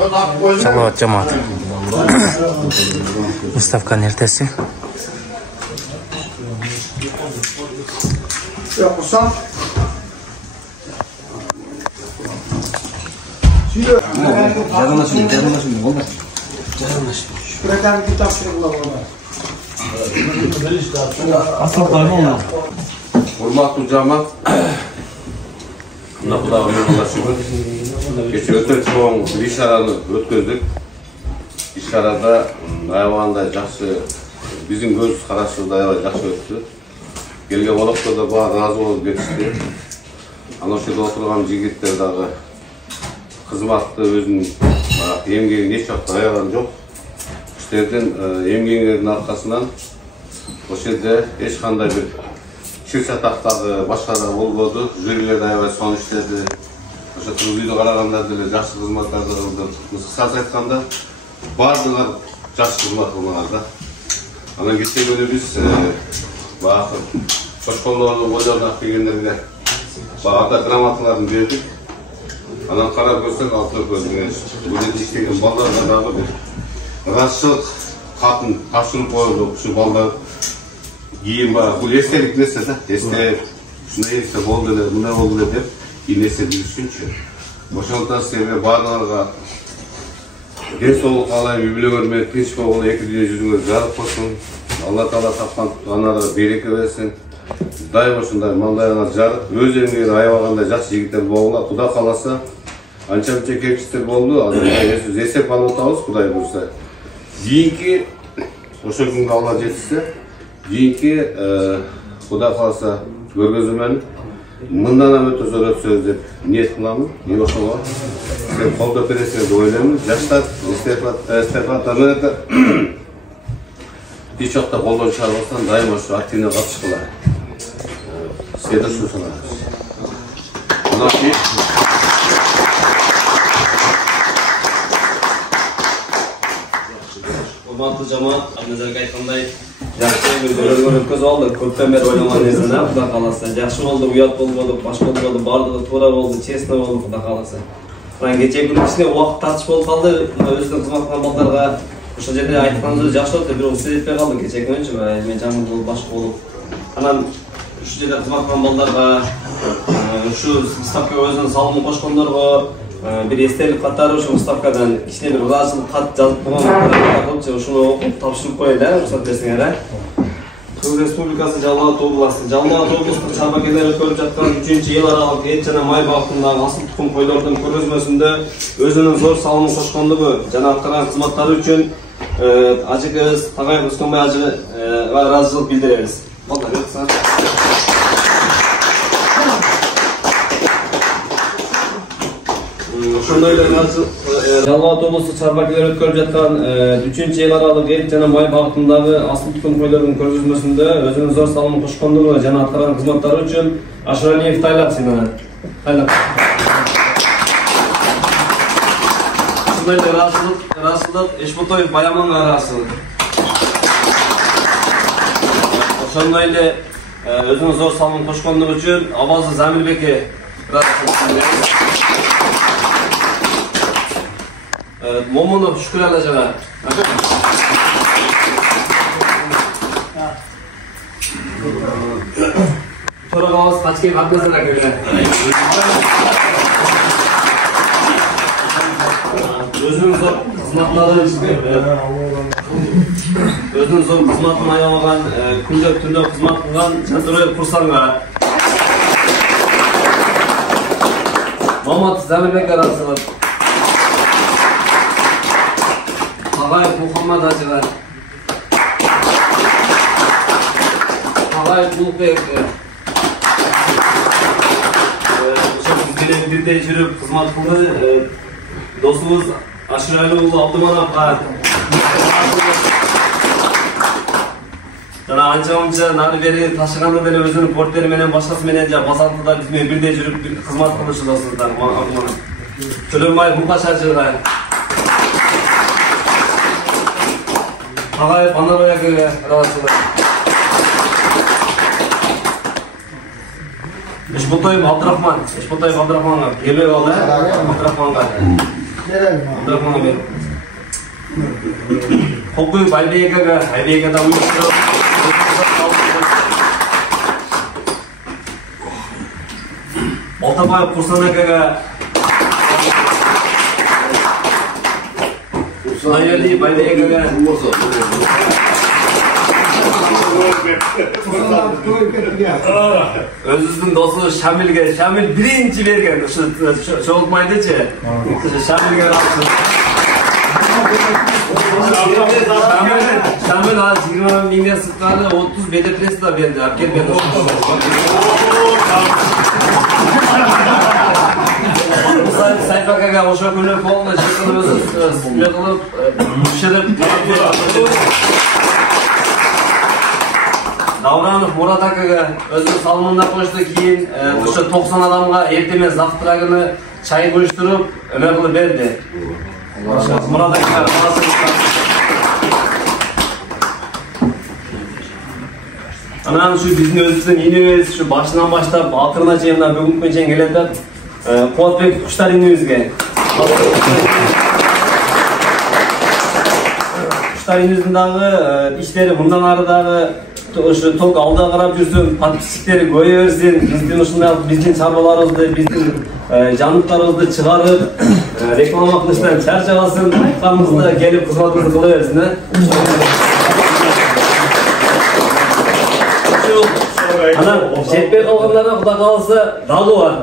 Салават жамаат. Выставканын эртеси. Урматтуу жамаат, мына Кудайга мыңга шүгүр. Кече өтө чоң иш-чараны өткөздүк. Иш-чарада аябагандай жакшы, биздин көз карашыбыз аябай жакшы өттү. Келген коноктор да баары ыраазы болуп кетишти. Анан ошол отурган жигиттер дагы кызматты өзүнүн эмгегин эч убакта аяган жок. Иштердин эмгегинин аркасынан ошол жерде эч кандай бир чыр-чатактагы башка да болбоду. Жюрилер аябай сонун иштеди. Ошо үйдө карагандар деле жакшы кызматтарды кылды. Кыскасы айтканда баардыгы жакшы кызмат кылгандар да. Анан кечээ күнү биз баягы чочкондордун ойлоруна келгендерге ата грамоталарын бердик. Анан карап көрсөк алтын көзүңөр бул жерде иштеген балдарга дагы бир ыраазычылык катын тапшырып коюлду. Ушу балдар кийин бул эстелик нерсе да. Эстелик ушундай нерсе болду эле, мындай болду эле деп кийин эсте билиш үчүнчү. Ошондон силерге баардыгыңарга ден соолук каалайм, үй бүлө көрмөй тынч болгула, эки дүйнө жүзүңөр жарык болсун. Алла Таала тапкан туткандарга береке берсин. Дайым ушундай маңдайыңар жарык, өз эмгеги аябагандай жакшы жигиттер болгула. Кудай кааласа, анча-мынча кемчиликтер болду. Азыр эсеп алып атабыз, Кудай буйрса. Кийинки ошол күнгө Алла жеткизсе, кийинки Кудай кааласа көргөзмөнү мындан өтө зор өтсөбүз деп ниет кыламын. Ошого силер колдоп бересиңер деп ойлоймун. Жаштар эстафетада эч убакта колдон чыгарбастан дайыма ушу активный катышкыла. Силерди ушул санайбыз. Анан кийин урматтуу жамаат, Абдыназарга айткандай, жакшы бир көргөзмө өткөзүп алдык. Көптөн бери ойлаган нерсе, Кудай кааласа. Жакшы болду, уят болбоду, башка болбоду, баардыгы туура болду, честно болду, Кудай кааласа. Анан кечээ күнү кичине убакыт тартыш болуп калды. Өзүнүн кызмат кылган балдарга ошол жерде айтканыбыз жакшы болду, бирок сезбей калды кечээ күнүчү, мен жаман болуп башка болуп. Анан ушул жерде кызмат кылган балдарга, ушу ставка өзүнүн салымын кошкондорго bir estelik katları şu Mustafa'dan kişine bir razılık kat yazıp koyalım. Şunu okup tapşırıp koyalım. Ruhsat versinler. Kırgız Respublikası Жалал-Ат областы. Жалал-Ат областық Чарбакелер өткөрүп жаткан 3-йыл аралык эт жана май багытындагы асыл тукум койлордун көргөзмөсүндө өзүнүн зор салымын кошкондугу жана аткарган кызматтары үчүн ажыгыбыз Тагай Өскөнбай ажыга ыраазычылык билдиребиз. Ошондой эле Жалал-Ат областық Чарбакелер өткөрүп жаткан 3-йыл аралык эт жана май багытындагы асыл тукум койлордун көргөзмөсүндө өзүнүн зор салымын кошкондугу жана аткарган кызматтары үчүн Ашыралиев Тайлак сыйланат. Ушундай эле ыраазычылык Эшботоев Баяманга ыраазычылык. Ошондой эле өзүнүн зор салымын кошкондугу үчүн Абазы Замирбекке ыраазычылык. Момунов Шүкүрәлі жана. Төрағабыз Қачкей Қабдазара келді. Өзінің зор қызматын аялаған, күндеп түндеп қызмат қылған Жантөрөев Курсанға. Мамат Замирбек ыраазычылык. Tağayev Muhammed Acılar. Tağayev Bulukbek'e. Bizden birde жүрүп kızmat kıldı. Dostumuz Aşıraylıoğlu Abdümanov'a. Jana ança-munça nari beri taşıganda деле өзүнүн портфели менен башкасы менен жа базартында биз менен бирдей жүрүп кызмат кылышы достор. Төлөнбаев Мукаш Ажыга. Tağayev Anabayak'a ыраазычылык. Эшботоев Абдрахманга келбей калды. Абдрахманга. Kokuyu Aybegaga da uyuşturup Otabay Kursanakaga Ayali Aybegaga Özünün dostu Şamil birinci vergen şu olmaydıçı Şamil'e rahatsız Şamil ha 20 bin'e sıklardı 30 BD Press da verdi Abgel ben Sayfakaga oşa günü kolunda çıkılıyoruz Sıkıyordulup Müşerip Davranov Murat Akaga özü salonunda koştu keyin o'sha 90 adamga ertemen zavtragini çay qo'yishtirib nima qilib berdi. Murat aka ana shu bizni o'zimizning inimiz shu boshidan boshlab oxirigacha ham bugunga kuncha keladi. Quvvatbek Qushlar inimizga. Qushlar inimizning ishlari bundan aridagi şu tok alda qarab жүрсün, подписчиктери көйөрсүн, биздин ушундай биздин чарбаларыбызды, биздин жаныктарыбызды чыгарып, реклама кылыштан чарчабасын, айтканыбызда келип кызматыңызды кыла берсин, Анан жетпей калгандарга Кудай кааласа дагы бар.